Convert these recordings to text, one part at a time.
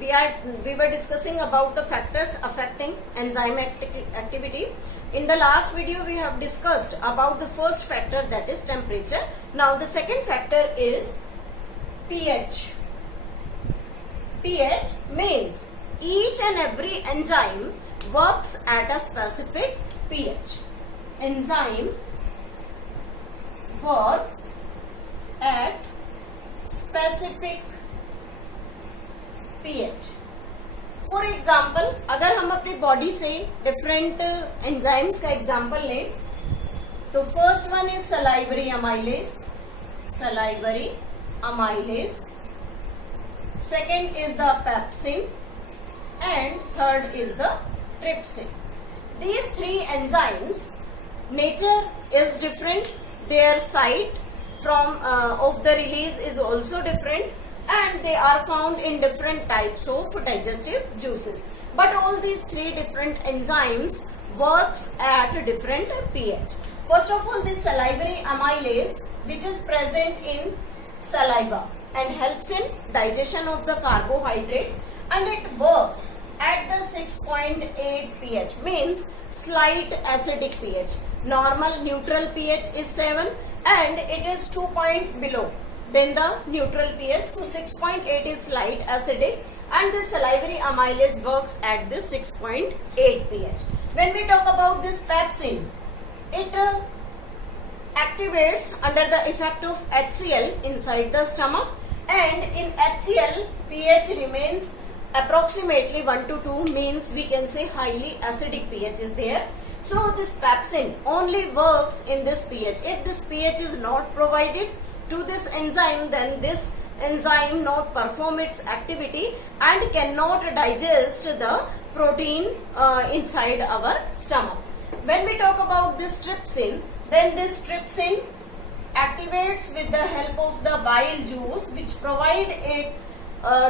we were discussing about the factors affecting enzyme activity. In the last video we have discussed about the first factor, that is temperature. Now the second factor is pH. pH means each and every enzyme works at a specific pH. Enzyme works at specific pH. For example अगर हम अपनी body से different enzymes का example लें तो first one is salivary amylase. Second is the pepsin and third is the trypsin. These three enzymes, nature is different, their site from of the release is also different, and they are found in different types of digestive juices. But all these three different enzymes works at different pH. First of all, this salivary amylase, which is present in saliva and helps in digestion of the carbohydrate, and it works at the 6.8 pH, means slight acidic pH. Normal neutral pH is 7 and it is 2 point below than the neutral pH. So 6.8 is slight acidic, and this salivary amylase works at this 6.8 pH. When we talk about this pepsin, it activates under the effect of HCl inside the stomach, and in HCl pH remains approximately 1 to 2, means we can say highly acidic pH is there. So this pepsin only works in this pH. If this pH is not provided to this enzyme, then this enzyme not perform its activity and cannot digest the protein inside our stomach. When we talk about this trypsin, then this trypsin activates with the help of the bile juice, which provide it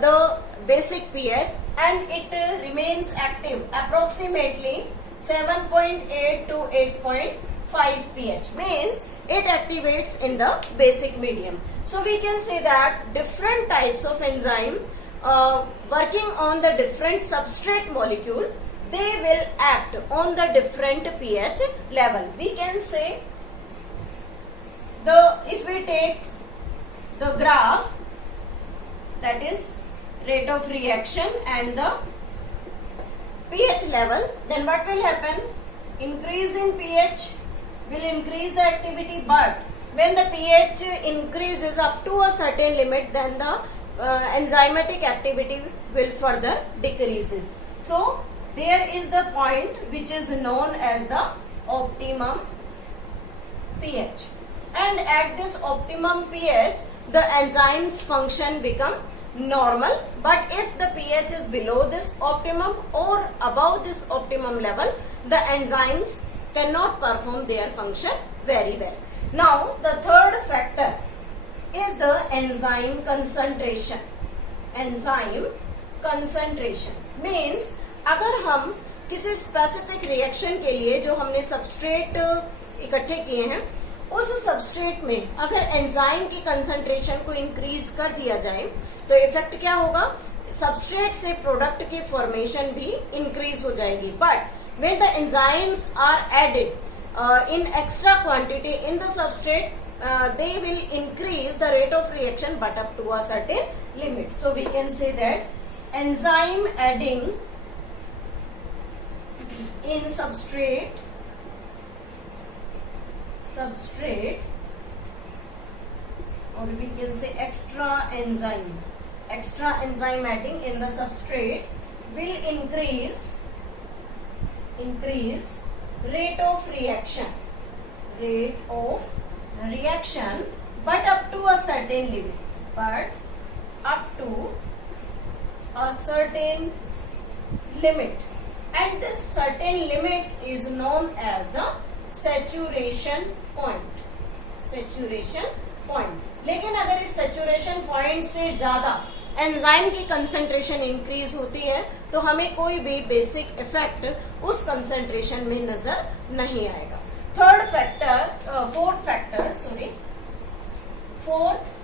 the basic pH, and it remains active approximately 7.8 to 8.5 pH, means it activates in the basic medium. So we can say that different types of enzyme working on the different substrate molecule, they will act on the different pH level. We can say if we take the graph, that is rate of reaction and the pH level, then what will happen? Increase in pH will increase the activity, but when the pH increases up to a certain limit, then the enzymatic activity will further decreases. So there is the point which is known as the optimum pH, and at this optimum pH the enzymes function become normal. But if the pH is below this optimum or above this optimum level, the enzymes cannot perform their function very well. Now the third factor is the enzyme concentration. Enzyme concentration means अगर हम किसी specific reaction के लिए जो हमने substrate इकट्ठे किए हैं, उस सबस्ट्रेट में अगर एंजाइम की कंसंट्रेशन को इंक्रीज कर दिया जाए तो इफेक्ट क्या होगा? सबस्ट्रेट से प्रोडक्ट की फॉर्मेशन भी इंक्रीज हो जाएगी. But when the enzymes are added in extra quantity in the substrate, they will increase the rate of reaction but up to a certain limit. So we can say that enzyme adding in substrate or we can say extra enzyme adding in the substrate will increase rate of reaction but up to a certain limit, and this certain limit is known as the saturation point. लेकिन अगर इस saturation point से ज्यादा enzyme की concentration increase होती है तो हमें कोई भी बेसिक इफेक्ट उस कंसंट्रेशन में नजर नहीं आएगा. Fourth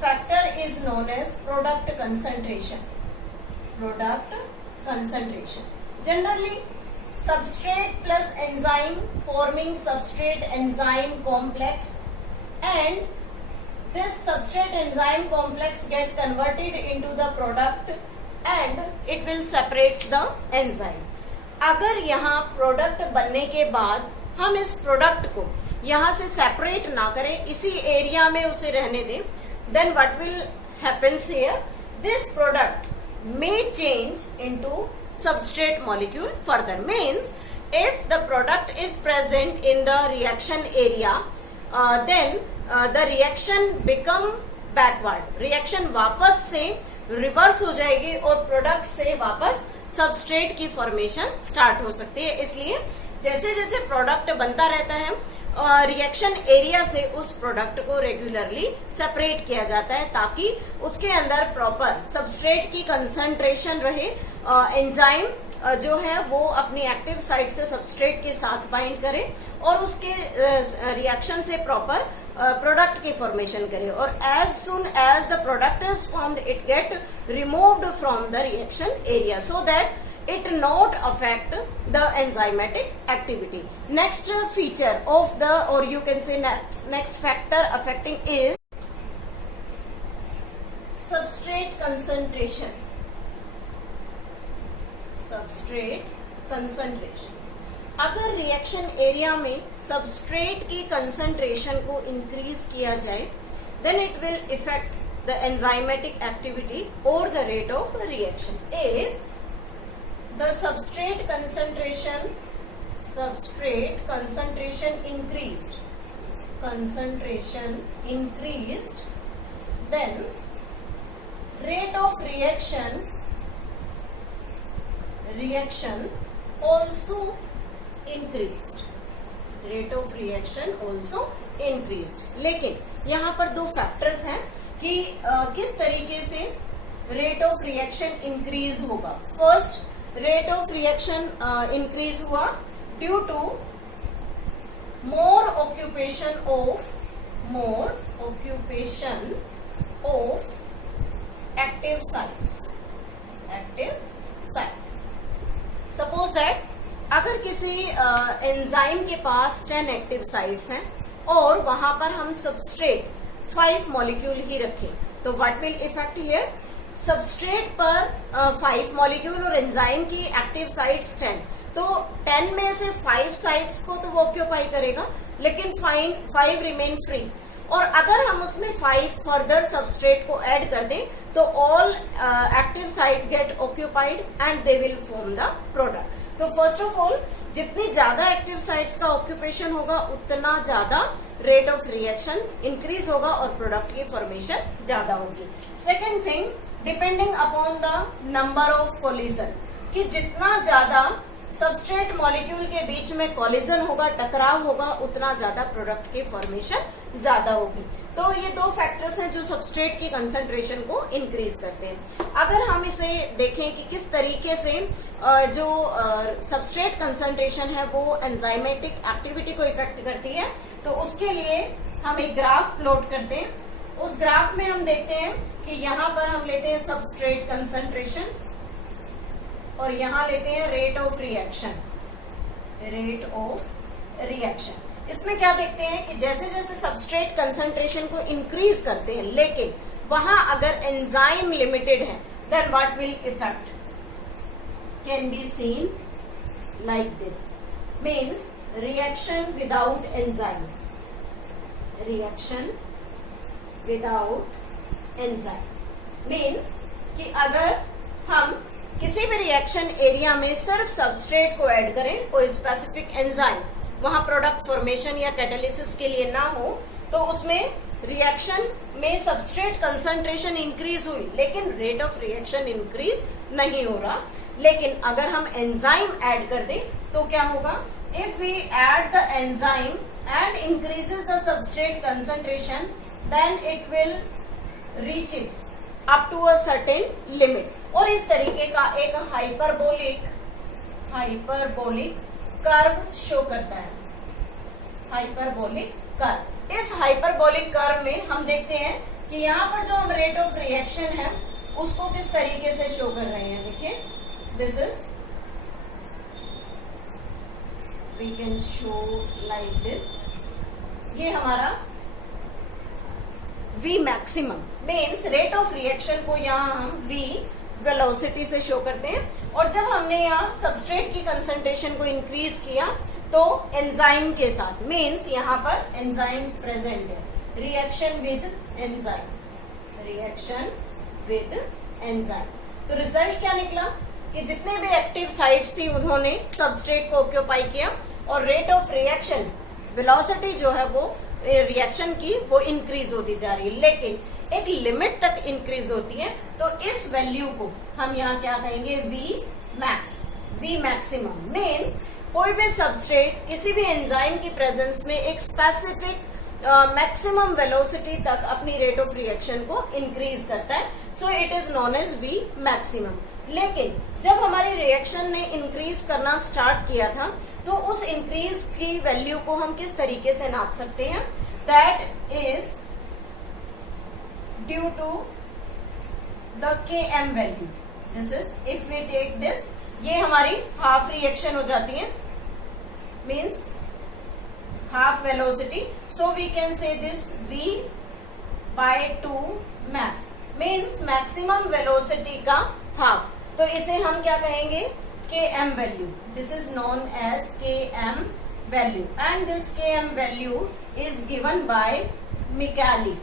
factor is known as product concentration. product concentration. Generally, substrate plus enzyme forming substrate enzyme complex, and this substrate enzyme complex get converted into the product and it will separates the enzyme. अगर यहाँ product बनने के बाद हम इस product को यहाँ से सेपरेट ना करें, इसी एरिया में उसे रहने दें, then what will happens here? This product may change into substrate molecule further. Means if the product is present in the reaction area, then the reaction become backward. Reaction वापस से reverse हो जाएगी और product से वापस substrate की formation start हो सकती है. इसलिए जैसे जैसे प्रोडक्ट बनता रहता है, रिएक्शन एरिया से उस प्रोडक्ट को रेगुलरली सेपरेट किया जाता है ताकि उसके अंदर प्रॉपर सबस्ट्रेट की कंसंट्रेशन रहे. एंजाइम जो है वो अपनी एक्टिव साइट से सबस्ट्रेट के साथ बाइंड करे और उसके रिएक्शन से प्रॉपर प्रोडक्ट की फॉर्मेशन करे, और as soon as the product is formed it get removed from the reaction area so that it not affect the enzymatic activity. Next feature of the, or you can say next factor affecting is substrate concentration. Substrate concentration. अगर reaction area में substrate की concentration को increase किया जाए, then it will affect the enzymatic activity or the rate of reaction. If the substrate concentration increased, then rate of reaction also increased. Rate of reaction also increased. लेकिन यहाँ पर दो factors हैं कि किस तरीके से रेट ऑफ रिएक्शन इंक्रीज होगा. First, rate of reaction increase हुआ due to more occupation of active sites. Suppose that अगर किसी एंजाइम के पास 10 एक्टिव साइट्स हैं और वहां पर हम सबस्ट्रेट 5 मॉलिक्यूल ही रखें, तो what will effect here? Substrate पर 5 मॉलिक्यूल और एंजाइम की एक्टिव साइट्स 10, तो 10 में से 5 साइट्स को तो वो ऑक्यूपाई करेगा, लेकिन 5 रिमेन फ्री. और अगर हम उसमें 5 फर्दर सबस्ट्रेट को ऐड कर दें तो all active site get occupied and they will form the product. तो फर्स्ट ऑफ ऑल, जितनी ज्यादा एक्टिव साइट्स का ऑक्यूपेशन होगा उतना ज्यादा रेट ऑफ रिएक्शन इंक्रीज होगा और प्रोडक्ट की फॉर्मेशन ज्यादा होगी. Second thing, depending upon the number of collision, कि जितना ज्यादा सबस्ट्रेट मॉलिक्यूल के बीच में कोलिजन होगा, टकराव होगा, उतना ज्यादा प्रोडक्ट की फॉर्मेशन ज्यादा होगी. तो ये दो फैक्टर्स हैं जो सबस्ट्रेट की कंसंट्रेशन को इंक्रीज करते हैं. अगर हम इसे देखें कि किस तरीके से जो सबस्ट्रेट कंसंट्रेशन है वो एंजाइमेटिक एक्टिविटी को इफेक्ट करती है, तो उसके लिए हम एक ग्राफ प्लॉट करते हैं. उस ग्राफ में हम देखते हैं कि यहाँ पर हम लेते हैं सबस्ट्रेट कंसंट्रेशन और यहाँ लेते हैं रेट ऑफ रिएक्शन. इसमें क्या देखते हैं कि जैसे जैसे सबस्ट्रेट कंसंट्रेशन को इंक्रीज करते हैं, लेकिन वहां अगर एंजाइम लिमिटेड है, then what will effect can be seen like this. Means reaction without enzyme. Means कि अगर हम किसी भी रिएक्शन एरिया में सिर्फ सबस्ट्रेट को ऐड करें, कोई स्पेसिफिक एंजाइम वहां प्रोडक्ट फॉर्मेशन या कैटालिसिस के लिए ना हो, तो उसमें रिएक्शन में सबस्ट्रेट कंसंट्रेशन इंक्रीज हुई लेकिन रेट ऑफ रिएक्शन इंक्रीज नहीं हो रहा. लेकिन अगर हम एंजाइम ऐड कर दें तो क्या होगा? If we add the enzyme and increases the substrate concentration, then it will reaches up to a certain limit. और इस तरीके का एक हाइपरबोलिक कर्व शो करता है. Hyperbolic curve. इस हाइपरबोलिक कर्व में हम देखते हैं कि यहाँ पर जो हम रेट ऑफ रिएक्शन है उसको किस तरीके से शो कर रहे हैं, देखिए this is, we can show like this, ये हमारा V maximum means rate of reaction को यहाँ हम V वेलोसिटी से शो करते हैं। और जब हमने यहाँ सबस्ट्रेट की कंसंट्रेशन को इंक्रीज किया तो एंजाइम के साथ, मीन्स यहाँ पर एंजाइम्स प्रेजेंट है, reaction with enzyme, reaction with enzyme. तो रिजल्ट क्या निकला कि जितने भी एक्टिव साइट्स थी उन्होंने सबस्ट्रेट को ऑक्यूपाई किया और रेट ऑफ रिएक्शन वेलोसिटी जो है वो रिएक्शन की वो इंक्रीज होती जा रही है, लेकिन एक लिमिट तक इंक्रीज होती है। तो इस वैल्यू को हम यहाँ क्या कहेंगे, V max, V maximum means कोई भी सबस्ट्रेट किसी भी एंजाइम की प्रेजेंस में एक स्पेसिफिक मैक्सिमम वेलोसिटी तक अपनी रेट ऑफ रिएक्शन को इंक्रीज करता है, so it is known as V maximum. लेकिन जब हमारी रिएक्शन ने इंक्रीज करना स्टार्ट किया था तो उस इंक्रीज की वैल्यू को हम किस तरीके से नाप सकते हैं, that is due to the Km value. This is if we take this, ये हमारी हाफ रिएक्शन हो जाती है, means half velocity, so we can say this V by 2 max means maximum velocity का हाफ। तो इसे हम क्या कहेंगे, Km value, this is known as Km value and this Km value is given by Michaelis.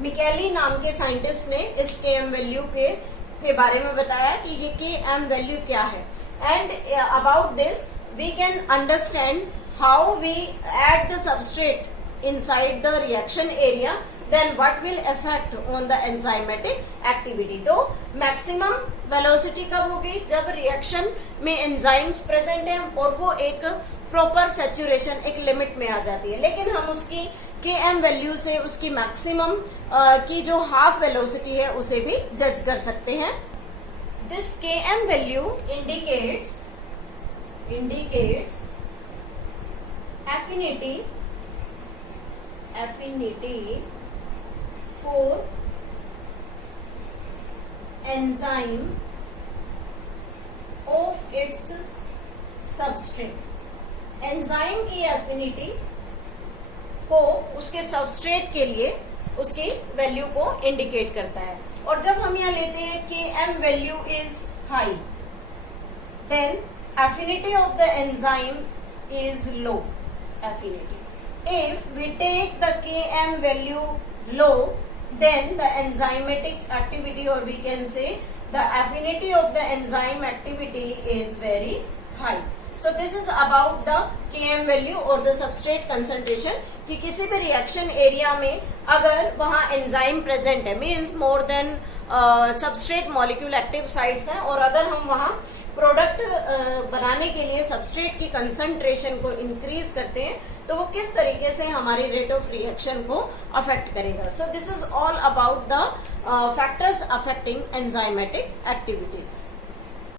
Michaelis नाम के scientist ने इस Km वैल्यू के बारे में बताया कि ये Km वैल्यू क्या है, and about this we can understand how we add the substrate inside the reaction area, then what will affect on the enzymatic activity। तो मैक्सिमम वेलोसिटी कब होगी, जब रिएक्शन में एंजाइम्स प्रेजेंट है और वो एक प्रॉपर सैचुरेशन, एक लिमिट में आ जाती है, लेकिन हम उसकी Km वैल्यू से उसकी मैक्सिमम की जो हाफ वेलोसिटी है उसे भी जज कर सकते हैं। This Km value indicates affinity for enzyme of its substrate। Enzyme की एफिनिटी को उसके सबस्ट्रेट के लिए उसकी वैल्यू को इंडिकेट करता है। और जब हम यहाँ लेते हैं Km value is high, then affinity of the enzyme is low affinity। If we take the Km value low, then the enzymatic activity, or we can say the affinity of the enzyme activity is very high। So this is about the Km value or the substrate concentration, कि किसी भी reaction area में अगर वहाँ enzyme present है, means more than substrate molecule active sites हैं, और अगर हम वहाँ प्रोडक्ट बनाने के लिए सबस्ट्रेट की कंसंट्रेशन को इंक्रीज करते हैं तो वो किस तरीके से हमारी रेट ऑफ रिएक्शन को अफेक्ट करेगा। So this is all about the factors affecting enzymatic activities.